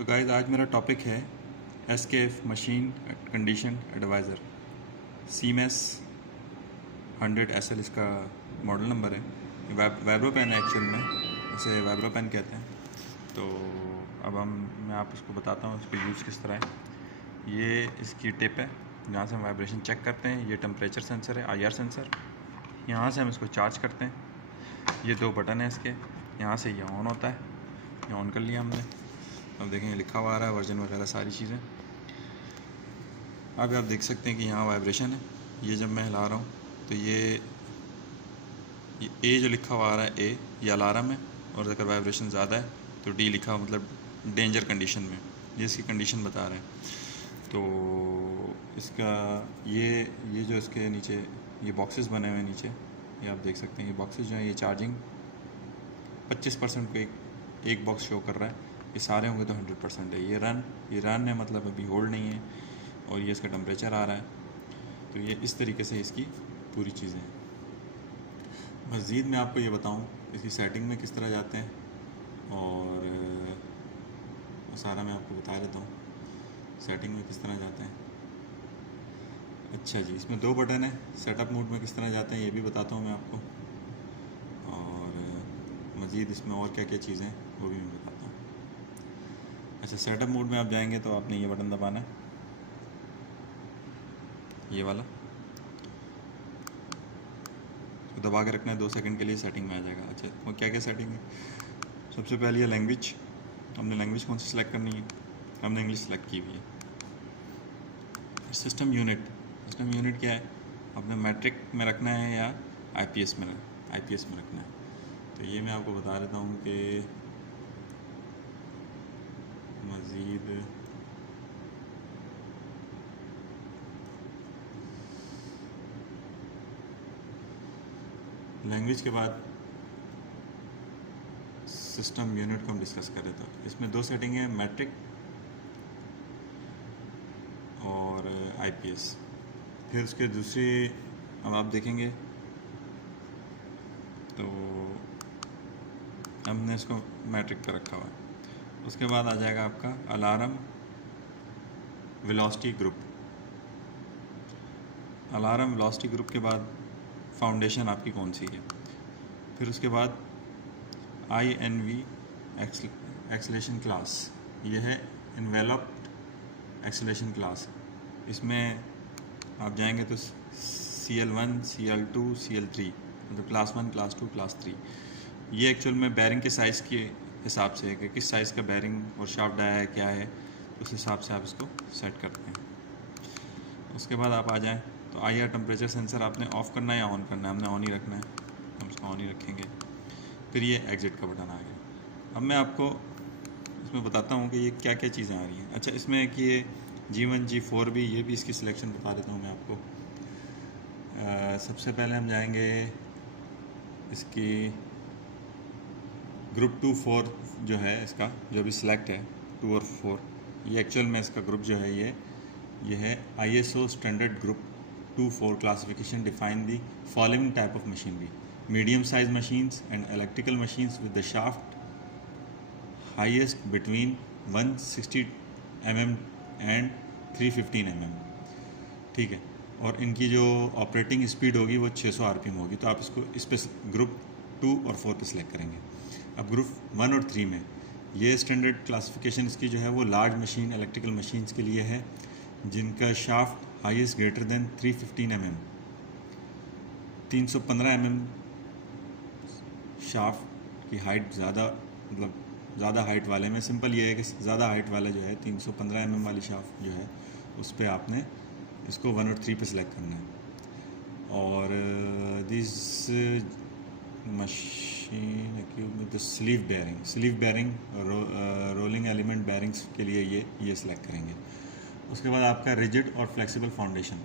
तो गाइस आज मेरा टॉपिक है SKF machine condition advisor CMS 100 SL इसका मॉडल नंबर है। वाइब्रो पेन है एक्चुअल में, इसे वाइब्रो पेन कहते हैं। तो अब मैं आप इसको बताता हूँ इसको यूज़ किस तरह है। ये इसकी टिप है जहाँ से हम वाइब्रेशन चेक करते हैं। ये टेम्परेचर सेंसर है, IR सेंसर। यहाँ से हम इसको चार्ज करते हैं। ये दो बटन है इसके, यहाँ से ये ऑन होता है, ये ऑन कर लिया हमने। अब देखें लिखा हुआ आ रहा है वर्जन वगैरह सारी चीज़ें। अब आप देख सकते हैं कि यहाँ वाइब्रेशन है। ये जब मैं हिला रहा हूँ तो ये ए जो लिखा हुआ आ रहा है ए, ये अलार्म है। और अगर वाइब्रेशन ज़्यादा है तो डी लिखा हुआ मतलब डेंजर कंडीशन में, ये इसकी कंडीशन बता रहा है। तो इसका ये जो इसके नीचे ये बॉक्सेस बने हुए हैं नीचे, ये आप देख सकते हैं। ये बॉक्सेस जो हैं ये चार्जिंग 25% पे एक बॉक्स शो कर रहा है। ये सारे होंगे तो 100% है। ये रन है मतलब अभी होल्ड नहीं है। और ये इसका टेम्परेचर आ रहा है। तो ये इस तरीके से इसकी पूरी चीज़ें हैं। मज़ीद मैं आपको ये बताऊं इसकी सेटिंग में किस तरह जाते हैं, और सारा मैं आपको बता देता हूँ सेटिंग में किस तरह जाते हैं। अच्छा जी, इसमें दो बटन है। सेटअप मोड में किस तरह जाते हैं ये भी बताता हूँ मैं आपको, और मज़ीद इसमें और क्या क्या चीज़ें हैं वो भी मैं बताता हूँ। अच्छा, सेटअप मोड में आप जाएंगे तो आपने ये बटन दबाना है, ये वाला तो दबा के रखना है। 2 सेकंड के लिए सेटिंग में आ जाएगा। अच्छा, वो क्या क्या सेटिंग है। सबसे पहले ये लैंग्वेज, हमने लैंग्वेज कौन सी सिलेक्ट करनी है, हमने इंग्लिश सेलेक्ट की हुई है। सिस्टम यूनिट क्या है, आपने मैट्रिक में रखना है या IPS में रखना है। तो ये मैं आपको बता देता हूँ कि मज़ीद लैंग्वेज के बाद सिस्टम यूनिट को हम डिस्कस करें तो इसमें 2 सेटिंग है, मैट्रिक और IPS। फिर उसके दूसरी अब आप देखेंगे तो हमने इसको मैट्रिक पर रखा हुआ है। उसके बाद आ जाएगा आपका alarm velocity group. Alarm velocity group के बाद फाउंडेशन आपकी कौन सी है। फिर उसके बाद INV एक्सेलेरेशन क्लास, ये है इन्वेलप्ड एक्सेलेरेशन क्लास। इसमें आप जाएंगे तो CL1 CL2 CL3 मतलब क्लास 1 क्लास 2 क्लास 3। ये एक्चुअल में बैरिंग के साइज़ के हिसाब से है कि किस साइज़ का बैरिंग और शाफ्ट डाया है क्या है, उस हिसाब से आप इसको सेट करते हैं। उसके बाद आप आ जाएं तो IR टेम्परेचर सेंसर आपने ऑफ़ करना है या ऑन करना है, हमने ऑन ही रखना है, हम इसको ऑन ही रखेंगे। फिर ये एग्ज़िट का बटन आ गया। अब मैं आपको इसमें बताता हूँ कि ये क्या क्या चीज़ें आ रही हैं। अच्छा, इसमें कि ये G1 G4 भी, ये भी इसकी सिलेक्शन बता देता हूँ मैं आपको। सबसे पहले हम जाएंगे इसकी ग्रुप 2-4 जो है, इसका जो भी सिलेक्ट है 2 और 4, ये एक्चुअल में इसका ग्रुप जो है ये है ISO standard group 2-4 classification define the following type of machinery: medium size machines and electrical machines with the shaft highest between 160 mm and 315 mm। ठीक है, और इनकी जो ऑपरेटिंग स्पीड होगी वो 600 RPM होगी। तो आप इसको इस पे ग्रुप 2 और 4 पे सिलेक्ट करेंगे। अब ग्रुप 1 और 3 में ये स्टैंडर्ड क्लासिफिकेशन इसकी जो है वो लार्ज मशीन इलेक्ट्रिकल मशीन्स के लिए है जिनका shaft highest greater than 315 mm, 315 mm shaft की हाइट ज़्यादा, मतलब ज़्यादा हाइट वाले में सिंपल ये है कि ज़्यादा हाइट वाला जो है 315 mm वाली शाफ्ट जो है उस पर आपने इसको 1 और 3 पे सिलेक्ट करना है। और this machine with sleeve bearing rolling element bearings के लिए ये सिलेक्ट करेंगे। उसके बाद आपका रिजिड और फ्लेक्सिबल फाउंडेशन,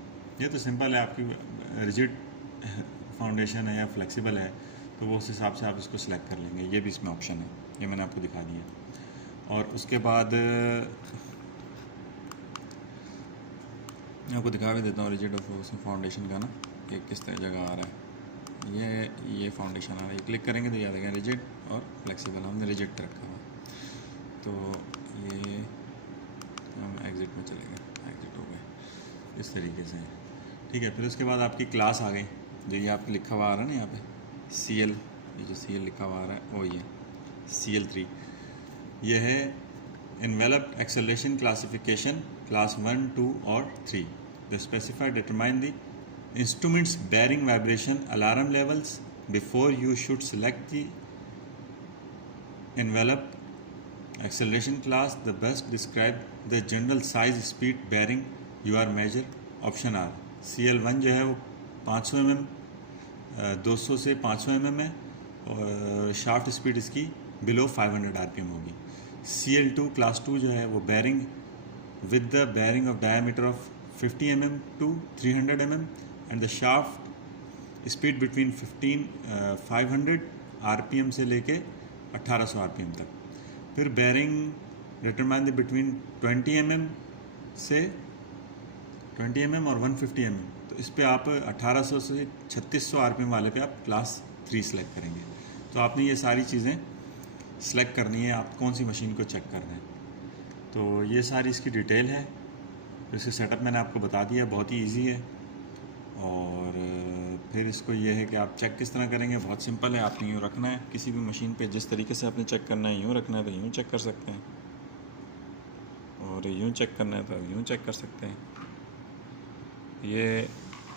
ये तो सिंपल है, आपकी रिजिड फाउंडेशन है या फ्लेक्सिबल है तो वो उस हिसाब से आप इसको सिलेक्ट कर लेंगे। ये भी इसमें ऑप्शन है, ये मैंने आपको दिखा दिया। और उसके बाद मैं आपको दिखा भी देता हूँ रिजिड और फाउंडेशन का ना, कि किस तरह जगह आ रहा है। ये फाउंडेशन आ रहा है, क्लिक करेंगे तो याद आएगा रिजिड और फ्लेक्सिबल, हमने रिजिड रखा हुआ। तो ये हम एग्ज़िट में चले गए, एग्ज़िट हो गए इस तरीके से। ठीक है, फिर उसके बाद आपकी क्लास आ गई, जो ये आपके लिखा हुआ आ रहा है ना यहाँ पे CL, ये जो CL लिखा हुआ आ रहा है वो ये CL3, ये है enveloped acceleration classification class 1, 2 और 3. The specifier determine the instrument's bearing vibration alarm levels. Before you should select the enveloped acceleration class, the best describe the general size speed bearing you are measure. Option R CL1 जो है वो 500 mm 200 से 500 mm है और shaft speed इसकी below 500 RPM होगी। CL2 class 2 जो है वो bearing with the bearing of diameter of 50 mm to 300 mm and the shaft speed between 500 RPM से लेके 1800 RPM तक। फिर bearing determine the between 20 mm से 20 mm और 150 mm, तो इस पे आप 1800 से 3600 RPM वाले पे आप क्लास 3 सेलेक्ट करेंगे। तो आपने ये सारी चीज़ें सेलेक्ट करनी है, आप कौन सी मशीन को चेक कर रहे हैं। तो ये सारी इसकी डिटेल है, तो इसका सेटअप मैंने आपको बता दिया, बहुत ही इजी है। और फिर इसको ये है कि आप चेक किस तरह करेंगे, बहुत सिंपल है। आपने यूँ रखना है किसी भी मशीन पे, जिस तरीके से आपने चेक करना है यूँ रखना है तो यूँ चेक कर सकते हैं, और यूँ चेक करना है तो यूँ चेक कर सकते हैं। ये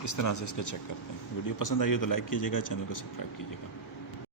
इस तरह से इसका चेक करते हैं। वीडियो पसंद आई हो तो लाइक कीजिएगा, चैनल को सब्सक्राइब कीजिएगा।